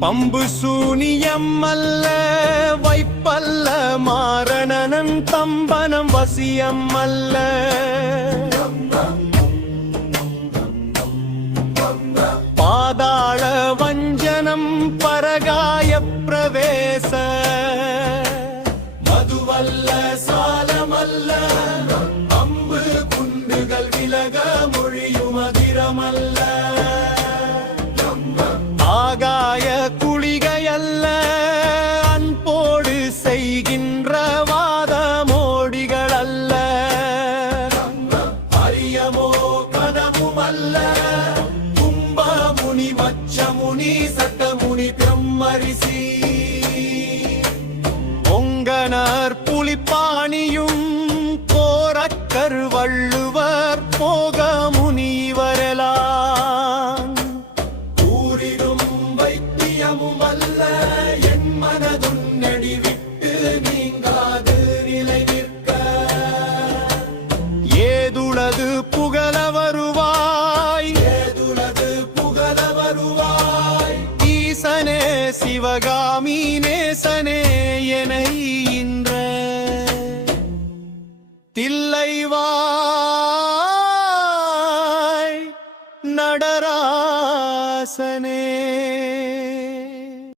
pump சூனியம் அல்ல வைப்பல்ல மாரணனன் தம்பனம் வசியம் அல்ல பாதாள வஞ்சனம் பரகாய பிரவேச மதுவல்ல சாலமல்ல அம்பு குண்டுகள் விலக மொழியும் அதிரமல்ல ஆகாய குளிகையல்ல அன்போடு செய்கின்ற வாதமோடிகள் அல்ல அரியமோ கனமும் அல்ல கும்பமுனி மச்சமுனி சட்டமுனி பிரம்மரிசி பொங்கனர் புலிப்பாணியும் கோரக்கர் வள்ளுவர் போகமுனி வரலாம் அல்ல என் மனதுன்னடி விட்டு நீங்காது நிலை நிற்க ஏதுளது